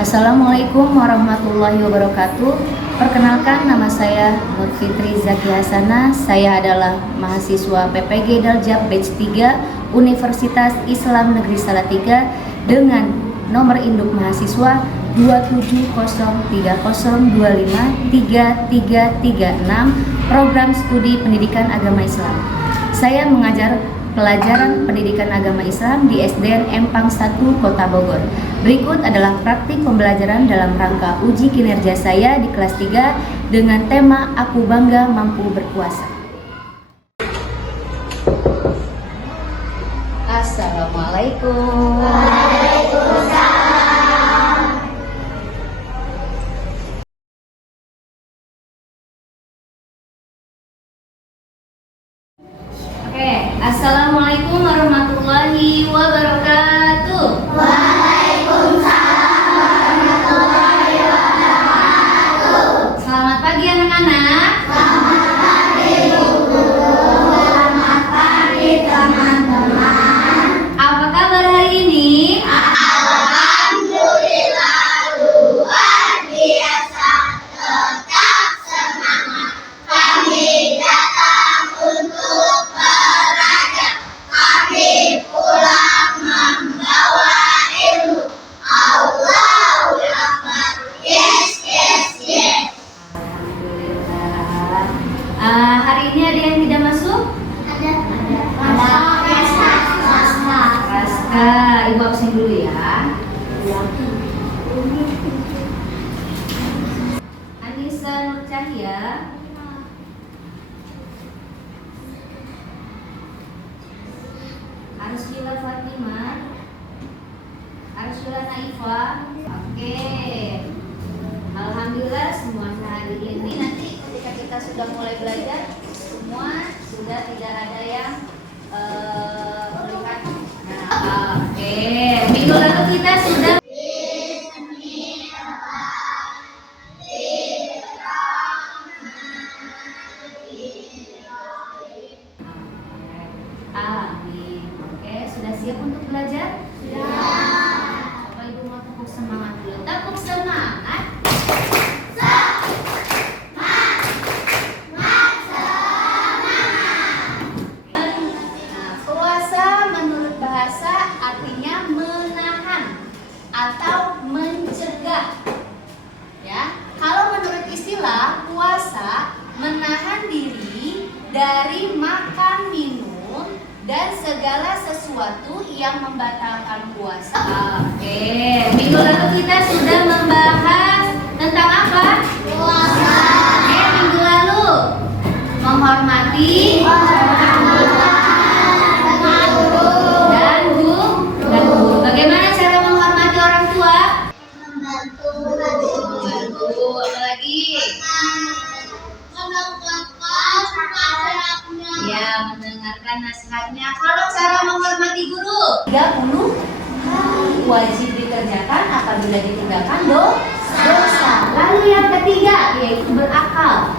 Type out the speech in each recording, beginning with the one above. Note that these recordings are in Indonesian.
Assalamualaikum warahmatullahi wabarakatuh. Perkenalkan, nama saya Nur Fitri Zaki Hasanah. Saya adalah mahasiswa PPG Daljab Batch 3 Universitas Islam Negeri Salatiga dengan nomor induk mahasiswa 27030253336 Program Studi Pendidikan Agama Islam. Saya mengajar pelajaran pendidikan agama Islam di SDN Empang 1 Kota Bogor. Berikut adalah praktik pembelajaran dalam rangka uji kinerja saya di kelas 3 dengan tema Aku Bangga Mampu Berpuasa. Assalamualaikum. Waalaikumsalam. Oke, Assalamualaikum warahmatullahi wabarakatuh. Waalaikumsalam warahmatullahi wabarakatuh. Selamat pagi anak-anak. Selamat pagi Bu Guru. Selamat pagi teman-teman. Apa kabar hari ini? Alhamdulillah luar biasa. Tetap semangat. Kami datang untuk belajar. Kami pulang membawa ilmu. Allahu Akbar. Yes, yes, yes. Alhamdulillah. Hari ini ada yang tidak masuk? Ada. Raska, Ibu absen dulu ya. Anissa Nur Cahya. Arsyila Fatimah. Arsyila Naifa. Oke. Alhamdulillah semuanya hari ini. Nanti ketika kita sudah mulai belajar, semua sudah tidak ada yang melihat. Nah, oke. Minggu lalu kita sudah Amin. Oke, sudah siap untuk belajar? Bapak Ibu mau tepuk semangat dulu. Tepuk semangat. Nah, puasa menurut bahasa artinya menahan atau mencegah. Ya, kalau menurut istilah puasa menahan diri dari makan, minum, dan segala sesuatu yang membatalkan puasa. Oke, minggu lalu kita sudah membahas tentang apa? Puasa. Oke, minggu lalu menghormati dan guru. Bagaimana cara menghormati orang tua? Membantu. Apa lagi? Ya, mendengarkan nasihatnya. Kalau cara menghormati guru 30 wajib dikerjakan, apabila ditinggalkan dosa. Lalu yang ketiga yaitu berakal.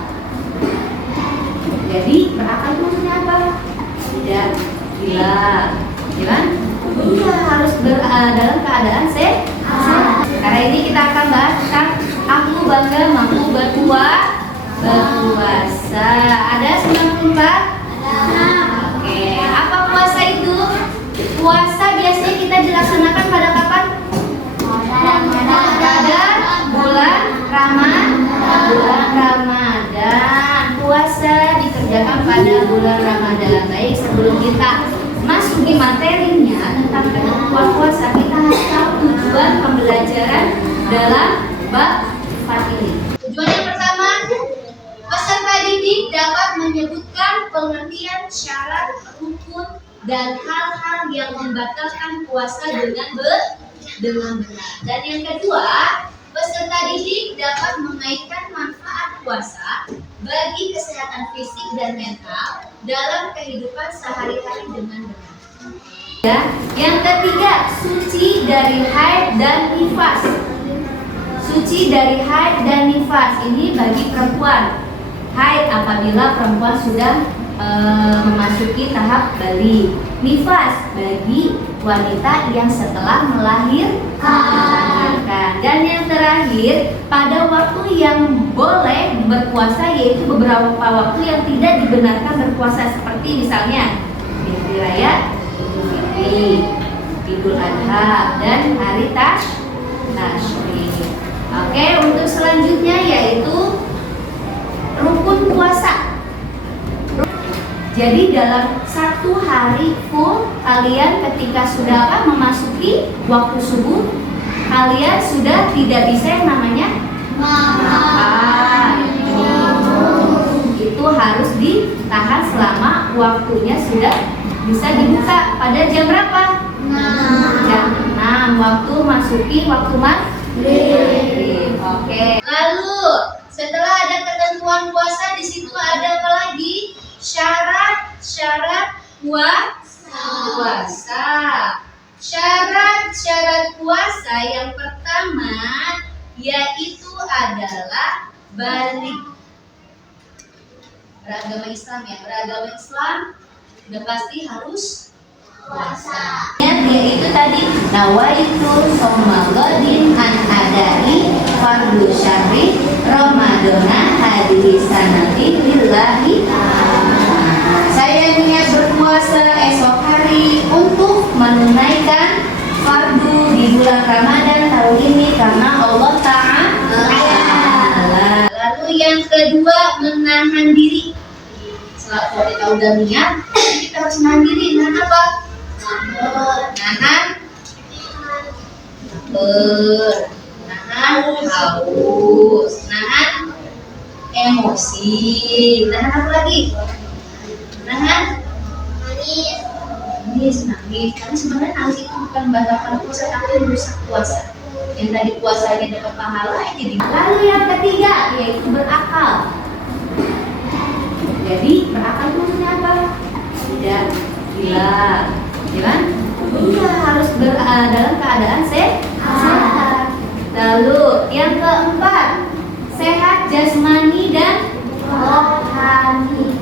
Jadi berakal itu maksudnya apa? Tidak gila, ya kan? Iya, harus dalam keadaan sehat. Karena ini kita akan bahas tentang aku bangga mampu berpuasa. Ada 94? Oke, apa puasa itu? Puasa biasanya kita dilaksanakan pada kapan? Pada bulan Ramadan. Puasa dikerjakan pada bulan Ramadan. Baik, sebelum kita masuk di materinya tentang ketentuan puasa, kita harus tahu tujuan pembelajaran dalam bab 4 ini. Tujuan yang pertama, peserta didik dapat menyebutkan pengertian syarat, rukun, dan hal-hal yang membatalkan puasa dengan benar. Dan yang kedua, peserta didik dapat mengaitkan manfaat puasa bagi kesehatan fisik dan mental dalam kehidupan sehari-hari dengan benar. Ya, yang ketiga, suci dari haid dan nifas. Suci dari haid dan nifas ini bagi perempuan. Haid apabila perempuan sudah memasuki tahap balik. Nifas bagi wanita yang setelah melahirkan. Dan yang terakhir, pada waktu yang boleh berpuasa yaitu beberapa waktu yang tidak dibenarkan berpuasa seperti misalnya Hari Raya Idul Fitri, Idul Adha, dan Hari Tasyrik. Oke, untuk selanjutnya yaitu rukun puasa. Jadi dalam satu hari full kalian ketika sudah memasuki waktu subuh, kalian sudah tidak bisa yang namanya makan. Itu harus ditahan selama waktunya sudah bisa dibuka pada jam berapa? Jam 6 waktu masuki waktu maghrib. Oke. Lalu setelah ada ketentuan puasa, di situ ada apa lagi? Syarat puasa. Syarat puasa yang pertama yaitu adalah balik. Beragama Islam ya, beragama Islam udah pasti harus puasa. Yaitu tadi nawaitu somagodin an adai fardu syahri Ramadana hadhihi sanati lillahi. Saya niat berpuasa esok hari untuk menunaikan fardu di bulan Ramadan tahun ini karena Allah Ta'ala. Lalu yang kedua, menahan diri. Setelah kita udah niat, kita harus menahan diri. Nahan apa? Nahan haus, nahan emosi, nahan apa lagi? Nahan nangis. Karena sebenarnya nangis itu bukan batal puasa, tapi merusak puasa. Yang tadi puasanya dapat pahala jadi. Lalu yang ketiga yaitu berakal. Jadi berakal itu maksudnya apa? Tidak gila, ya kan? Iya, harus dalam keadaan sehat. Lalu yang keempat, sehat jasmani dan rohani.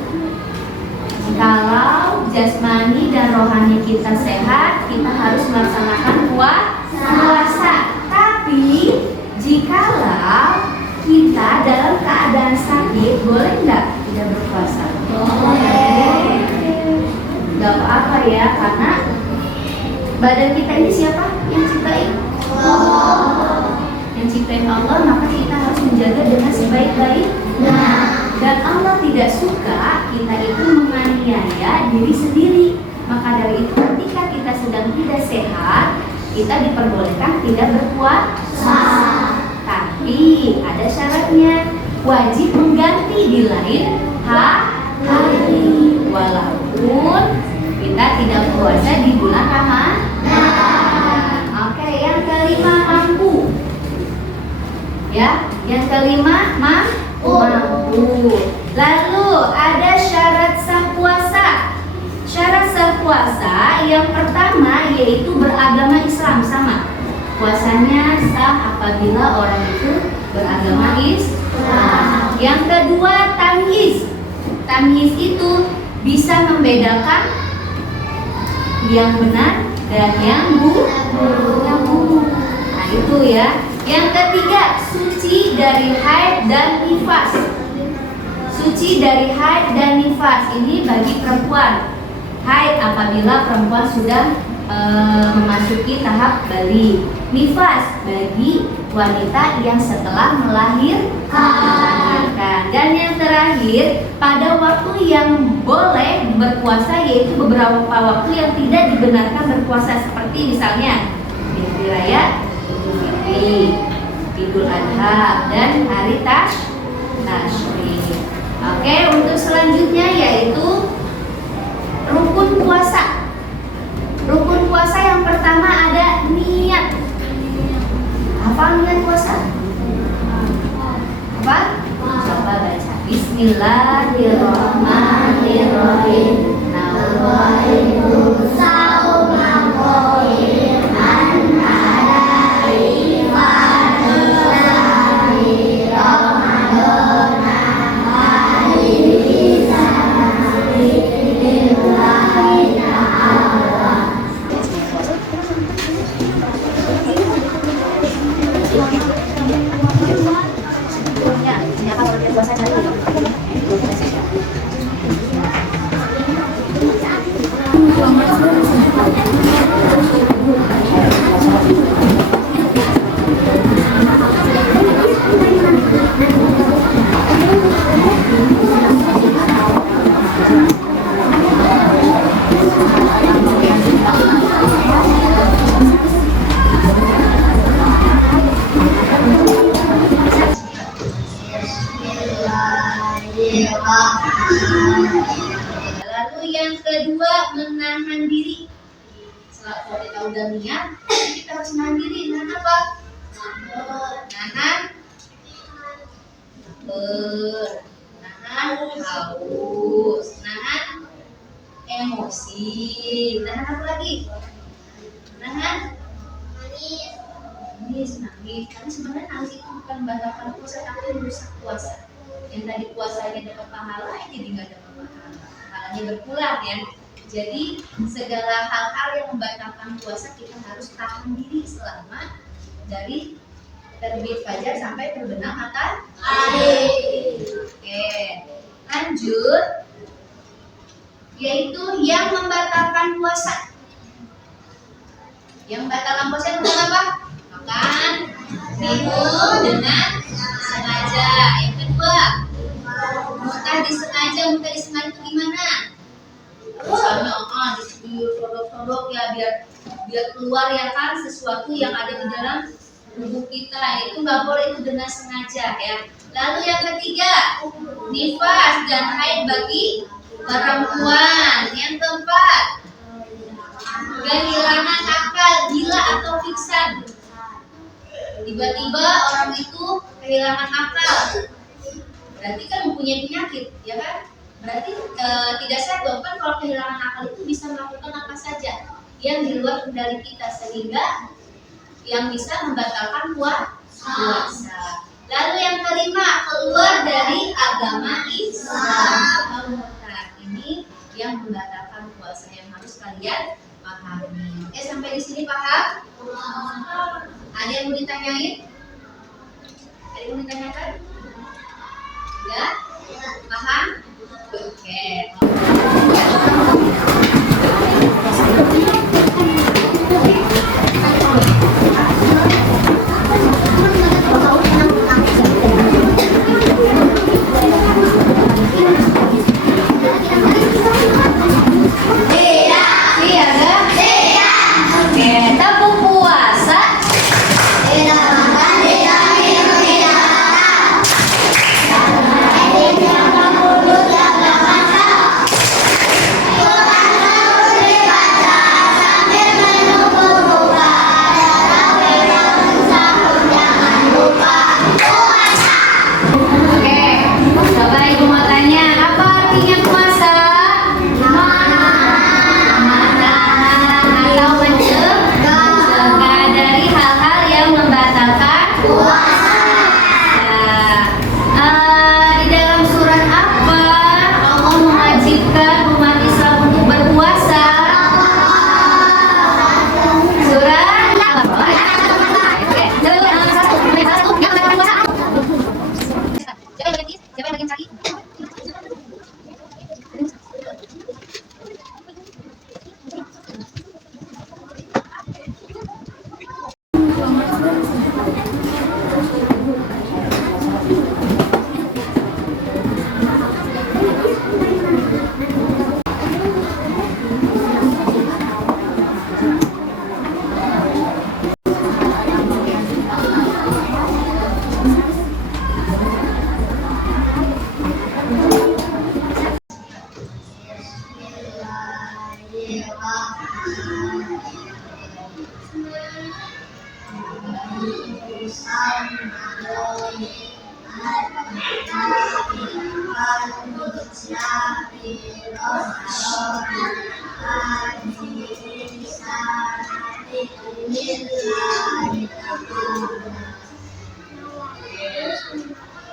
Kalau jasmani dan rohani kita sehat, kita harus melaksanakan puasa. Tapi jikalau kita dalam keadaan sakit, boleh nggak tidak berpuasa? Boleh. Nggak apa-apa ya, karena badan kita ini siapa yang ciptain? Allah. Yang ciptain Allah, maka kita harus menjaga dengan sebaik-baiknya. Dan Allah tidak suka kita itu menganiaya diri sendiri. Maka dari itu ketika kita sedang tidak sehat, kita diperbolehkan tidak berpuasa. Tapi ada syaratnya, wajib mengganti di lain hari. Walaupun kita tidak puasa di bulan Ramadan. Oke, yang kelima mampu. Ya, yang kelima mampu. Lalu ada syarat sah puasa. Syarat sah puasa yang pertama yaitu beragama Islam, sama. Puasanya sah apabila orang itu beragama Islam. Yang kedua tamyiz. Tamyiz itu bisa membedakan yang benar dan yang buruk. Nah itu ya. Yang ketiga, suci dari haid dan nifas. Suci dari haid dan nifas ini bagi perempuan. Haid apabila perempuan sudah memasuki tahap balik. Nifas bagi wanita yang setelah melahirkan. Dan yang terakhir, pada waktu yang boleh berpuasa yaitu beberapa waktu yang tidak dibenarkan berpuasa seperti misalnya Hari Raya Idul Fitri, Idul Adha, dan Hari Tasyrik. Oke, untuk selanjutnya yaitu rukun puasa. Rukun puasa yang pertama ada niat. Apa niat puasa? Apa? Coba baca. Bismillahirrahmanirrahim. Nawaitu sauma qaiman alai fadlani Ramadana hadhihi sanati lillahi ta'ala. puasa tadi. Lalu yang kedua, menahan diri. Setelah kita udah niat, kita harus menahan diri. Nahan apa? Nahan nahan haus, nahan emosi, nahan apa lagi? Nahan nangis. Tapi sebenarnya nangis itu bukan membatalkan puasa, tapi merusak puasa. Yang tadi puasanya dapat pahala, jadi nggak dapat pahala. Pahalanya berkurang ya. Jadi segala hal-hal yang membatalkan puasa kita harus tahan diri selama dari terbit fajar sampai terbenam matahari. Oke, lanjut. Yaitu yang membatalkan puasa. Yang membatalkan puasa itu apa? Makan, minum dengan sengaja. Yang kedua, muntah disengaja itu gimana? Misalnya disodok-sodok ya biar keluar ya kan sesuatu yang ada di dalam tubuh kita, itu nggak boleh, itu dengan sengaja ya. Lalu yang ketiga, nifas dan haid bagi perempuan. Yang keempat, kehilangan akal, gila atau pingsan. Tiba-tiba orang itu kehilangan akal, berarti kan mempunyai penyakit, ya kan? Berarti tidak sehat dong kan kalau kehilangan akal itu bisa melakukan apa saja yang di luar kendali kita, sehingga yang bisa membatalkan puasa. Lalu yang kelima, keluar dari agama Islam. Nah, ini yang membatalkan puasa yang harus kalian pahami. Sampai di sini paham? Ada yang mau ditanyain? Ada yang mau ditanyakan? Ya? Paham? Oke.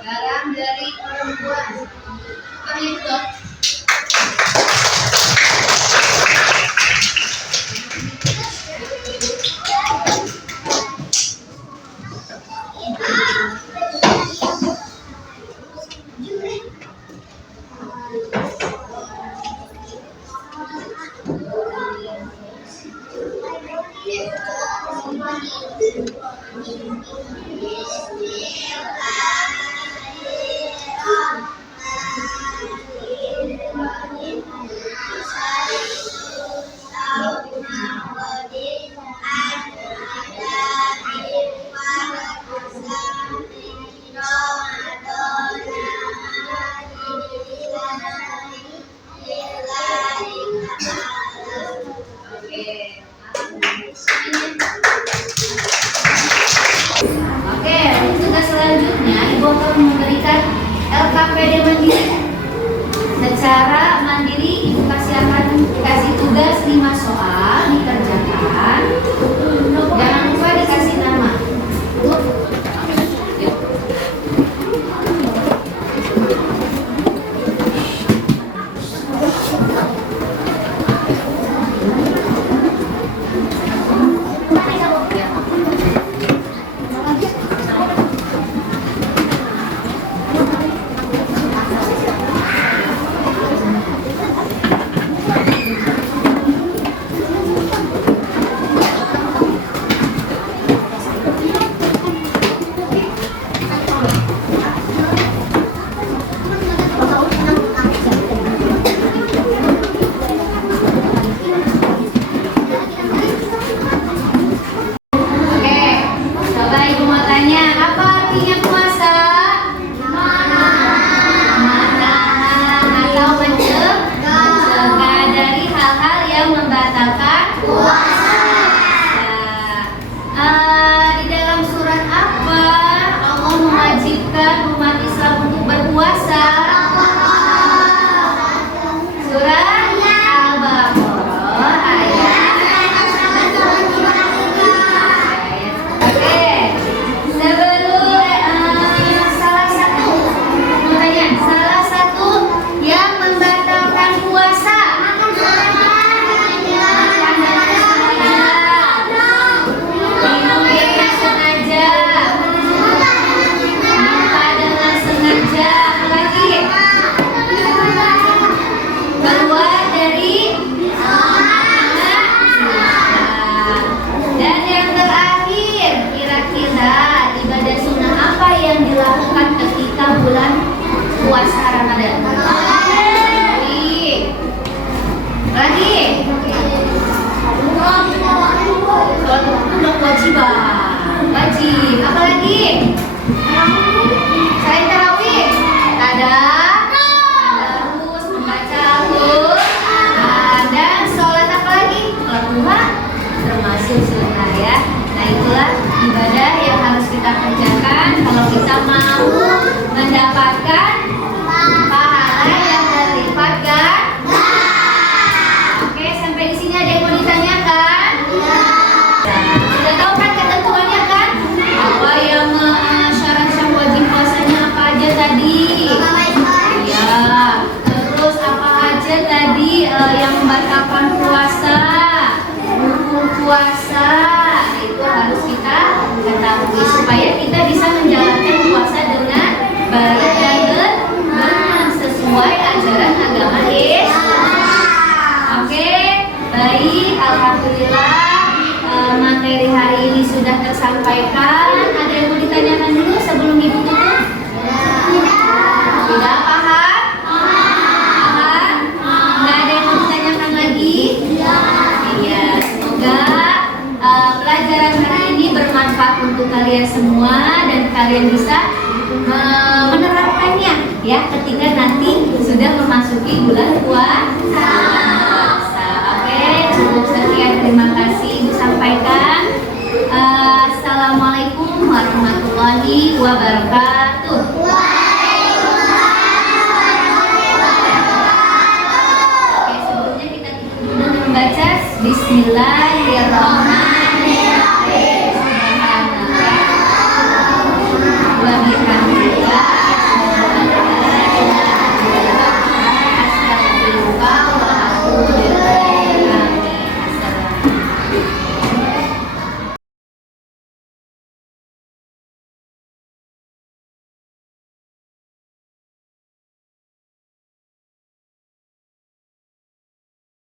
Garam dari perempuan. Apa itu? Oke, tugas selanjutnya Ibu akan memberikan LKPD mandiri. Secara mandiri Ibu kasih tugas 5 soal dikerjakan. Jangan lupa dikasih nama. Oke, coba Ibu mau tanya, apa artinya puasa? Menahan atau mencegah dari hal-hal yang membatalkan puasa. Di dalam surat apa Allah mewajibkan umat Islam untuk berpuasa? Surat Al-Baqarah ayat. Oke, salah satu yang membatalkan puasa. Minum dengan sengaja, lupa dengan sengaja, apalagi keluar dari dan yang terakhir, kira-kira ibadah sunnah apa yang dilakukan ketika bulan puasa Ramadan? Lagi wajib. Apa lagi? Selain tarawih, tadarus, membaca Al-Quran, dan sholat apa lagi? Sholat duha termasuk sunnah ya. Nah, itulah ibadah yang harus kita kerjakan kalau kita mau mendapatkan pahala yang berlipat ganda. Oke, sampai di sini ada yang mau ditanyakan? Sudah tahu kan ketentuannya kan? Apa yang syarat-syarat wajib puasanya apa aja tadi? Ya, terus apa aja tadi yang membatalkan puasa? Hukum puasa itu harus kita ketahui supaya kita bisa menjalankan puasa dengan baik dan benar sesuai ajaran agama Islam. Oke, baik, alhamdulillah materi hari ini sudah tersampaikan. Ada yang mau ditanyakan dulu sebelum Ibu tutup? Tidak paham? Paham? Nggak ada yang mau ditanyakan lagi? Iya, semoga pelajaran hari ini bermanfaat untuk kalian semua dan kalian bisa menerapkannya ya ketika nanti sudah memasuki bulan puasa. Oke, cukup sekian, terima kasih Ibu sampaikan. Assalamualaikum warahmatullahi wabarakatuh. Oke, sebelumnya kita tutup dengan membaca Bismillahirrahmanirrahim.